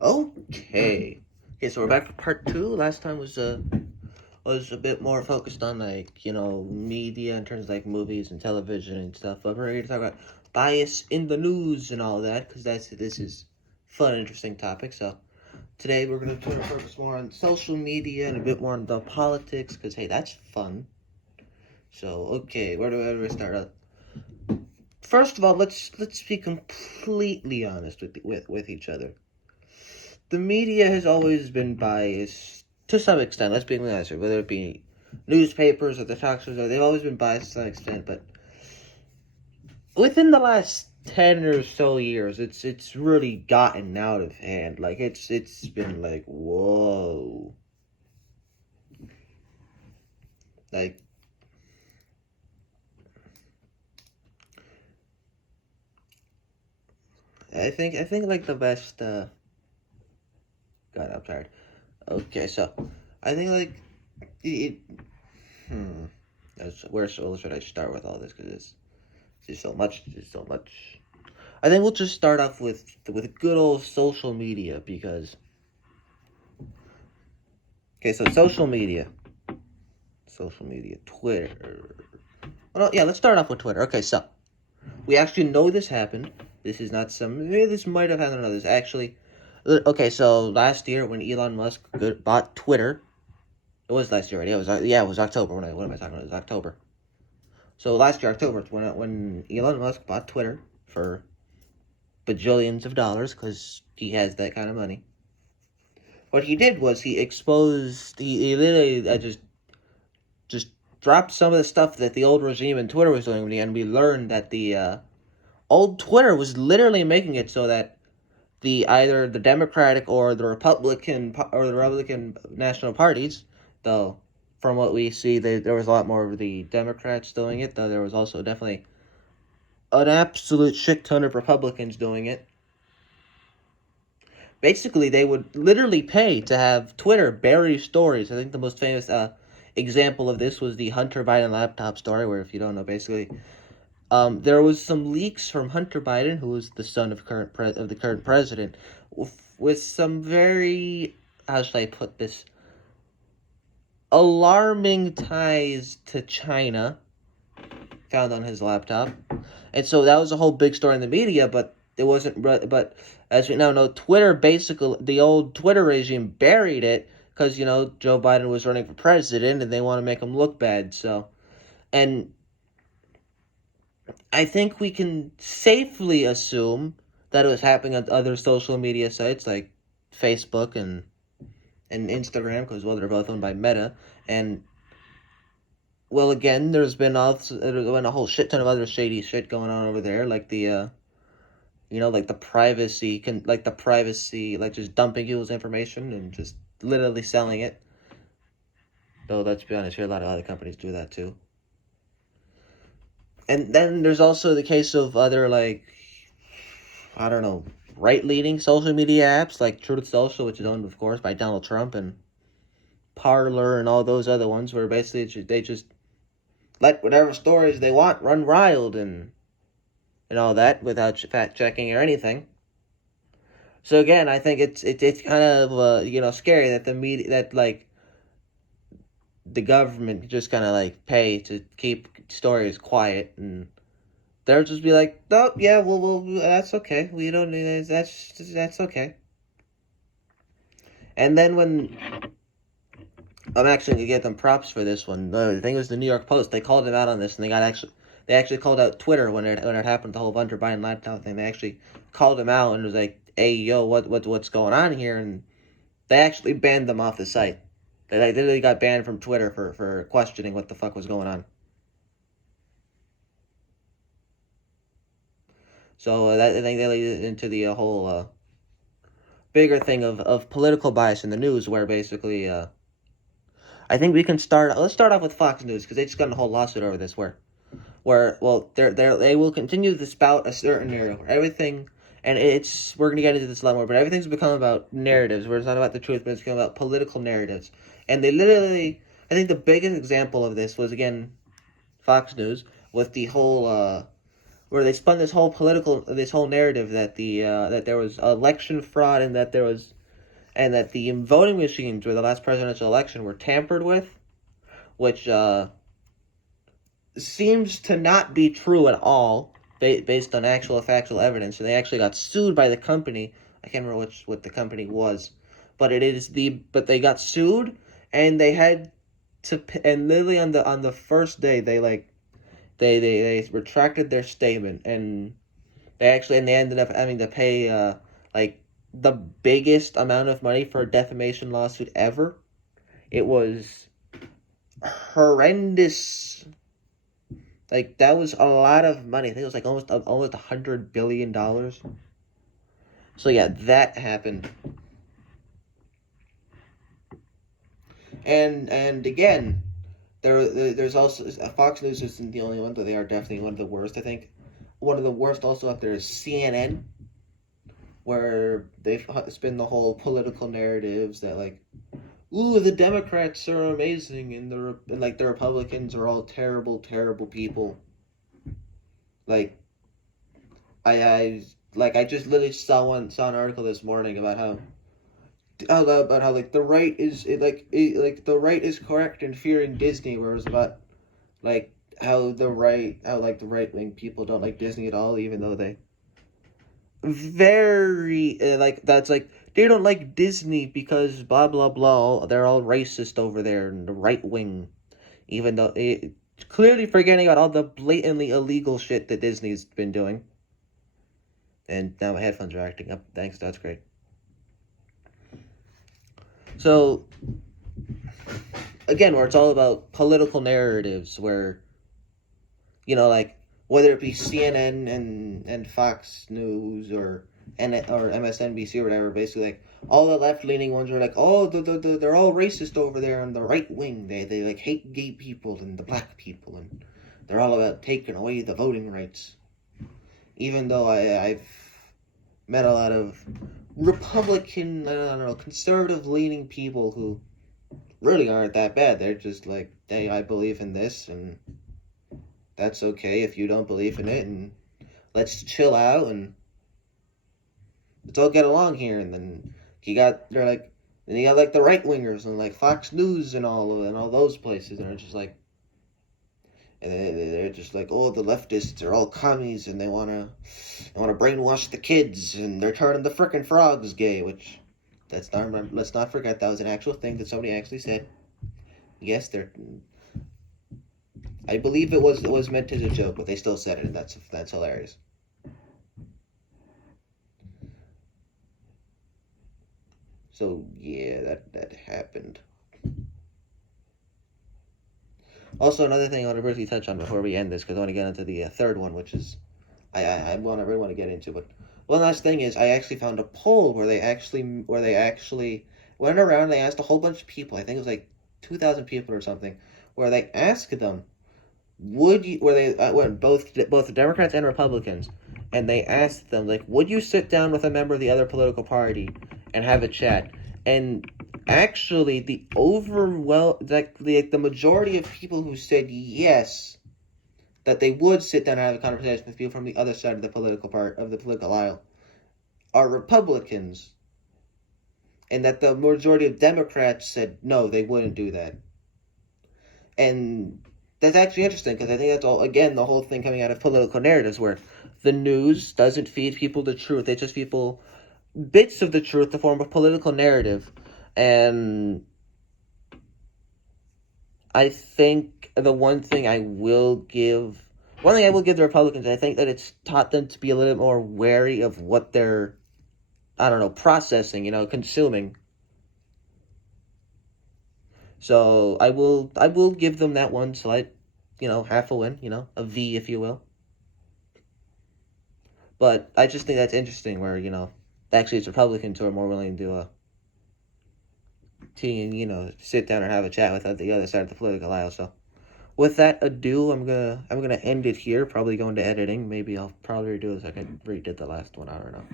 Okay. Okay, so we're back for part two. Last time was a bit more focused on media in terms of like movies and television and stuff. But we're here to talk about bias in the news and all that because this is fun, interesting topic. So today we're gonna try to focus more on social media and a bit more on the politics because hey, that's fun. So okay, where do we start out? First of all, let's be completely honest with each other. The media has always been biased to some extent. Let's be honest, whether it be newspapers or the talk shows, they've always been biased to some extent. But within the last 10 or so years, it's really gotten out of hand. Like it's been like whoa, like I think like the best. God, I'm tired. Okay, so I think like it. Hmm. Where should I start with all this? Because it's just so much. Just so much. I think we'll just start off with good old social media because okay, so social media, Twitter. Well, yeah, let's start off with Twitter. Okay, so we actually know this happened. This is not some. This might have happened. This actually. Okay, so last year when Elon Musk bought Twitter, it was last year, right? It was October. What am I talking about? It was October. So last year, October, when Elon Musk bought Twitter for bajillions of dollars because he has that kind of money. What he did was he exposed. He literally just dropped some of the stuff that the old regime in Twitter was doing, and we learned that the old Twitter was literally making it so that the either the Democratic or the Republican national parties, though from what we see, there was a lot more of the Democrats doing it, though there was also definitely an absolute shit ton of Republicans doing it. Basically, they would literally pay to have Twitter bury stories. I think the most famous example of this was the Hunter Biden laptop story, where if you don't know, basically, there was some leaks from Hunter Biden, who was the son of of the current president, with some very, how should I put this, alarming ties to China found on his laptop. And so that was a whole big story in the media, but it wasn't. But as we now know, Twitter basically, the old Twitter regime buried it because Joe Biden was running for president and they want to make him look bad. So, and I think we can safely assume that it was happening on other social media sites like Facebook and Instagram because they're both owned by Meta. And well, again, there's been a whole shit ton of other shady shit going on over there, like like the privacy, like just dumping people's information and just literally selling it. Though let's be honest, here a lot of other companies do that too. And then there's also the case of other like I don't know right leaning social media apps like Truth Social, which is owned of course by Donald Trump, and Parler and all those other ones, where basically they just let whatever stories they want run wild and all that without fact checking or anything. So again, I think it's kind of scary that the media that like the government just kind of like pay to keep stories quiet, and they'll just be like, oh yeah, well that's okay. We don't need this. That's okay. And then when I'm actually gonna get them props for this one. I think it was the New York Post. They called him out on this, and they actually called out Twitter when it happened. The whole Hunter Biden laptop thing. They actually called him out and was like, "Hey, yo, what's going on here?" And they actually banned them off the site. They literally got banned from Twitter for questioning what the fuck was going on. So that I think they lead into the whole bigger thing of political bias in the news, where basically I think we can start. Let's start off with Fox News because they just got a whole lawsuit over this, where well they will continue to spout a certain narrative where everything, and it's we're gonna get into this a lot more, but everything's become about narratives where it's not about the truth, but it's become about political narratives. And they literally, I think the biggest example of this was again Fox News with the whole where they spun this whole narrative that that there was election fraud and that the voting machines for the last presidential election were tampered with, which seems to not be true at all, based on actual factual evidence. And they actually got sued by the company. I can't remember what the company was, but they got sued, and they had to, and literally on the first day they retracted their statement, and they ended up having to pay like the biggest amount of money for a defamation lawsuit ever. It was horrendous. Like, that was a lot of money. I think it was like almost $100 billion. So yeah, that happened. And again, there's also Fox News isn't the only one, but they are definitely one of the worst. I think one of the worst also up there is CNN, where they spin the whole political narratives that, like, ooh, the Democrats are amazing, and the Republicans are all terrible, terrible people. Like, I just literally saw an article this morning about how like the right the right is correct in fearing Disney, where it was about like how the right wing people don't like Disney at all, even though they very that's like they don't like Disney because blah blah blah, they're all racist over there in the right wing, even though clearly forgetting about all the blatantly illegal shit that Disney's been doing. And now my headphones are acting up. Thanks, that's great. So again, where it's all about political narratives, where like whether it be CNN and Fox News or MSNBC or whatever, basically like all the left leaning ones are like, oh, they're all racist over there on the right wing. They like hate gay people and the black people, and they're all about taking away the voting rights. Even though I've met a lot of Republican, I don't know, conservative leaning people who really aren't that bad. They're just like, hey, I believe in this, and that's okay if you don't believe in it, and let's chill out and let's all get along here. And then you got the right wingers and like Fox News and all those places, and they're just like, and they're just like, oh, the leftists are all commies, and they wanna brainwash the kids, and they're turning the frickin' frogs gay, which let's not forget that was an actual thing that somebody actually said. Yes, I believe it was meant as a joke, but they still said it, and that's hilarious. So yeah, that happened. Also, another thing I want to briefly touch on before we end this, because I want to get into the third one, which is I really want to get into. But one last thing is, I actually found a poll where they actually went around. They asked a whole bunch of people. I think it was like 2,000 people or something, where they asked them, would you? Where they went both the Democrats and Republicans, and they asked them like, would you sit down with a member of the other political party and have a chat? And actually, the majority of people who said yes, that they would sit down and have a conversation with people from the other side of the political aisle, are Republicans, and that the majority of Democrats said no, they wouldn't do that. And that's actually interesting, because I think that's all, again, the whole thing coming out of political narratives, where the news doesn't feed people the truth. It just people bits of the truth to form a political narrative. And I think one thing I will give the Republicans, I think that it's taught them to be a little bit more wary of what they're, I don't know, processing, consuming. So I will give them that one slight, half a win, a V, if you will. But I just think that's interesting, where actually it's Republicans who are more willing to sit down and have a chat with the other side of the political aisle. So with that ado, I'm gonna end it here. Probably go into editing. Maybe I'll probably redo it so I can redid the last one. I don't know.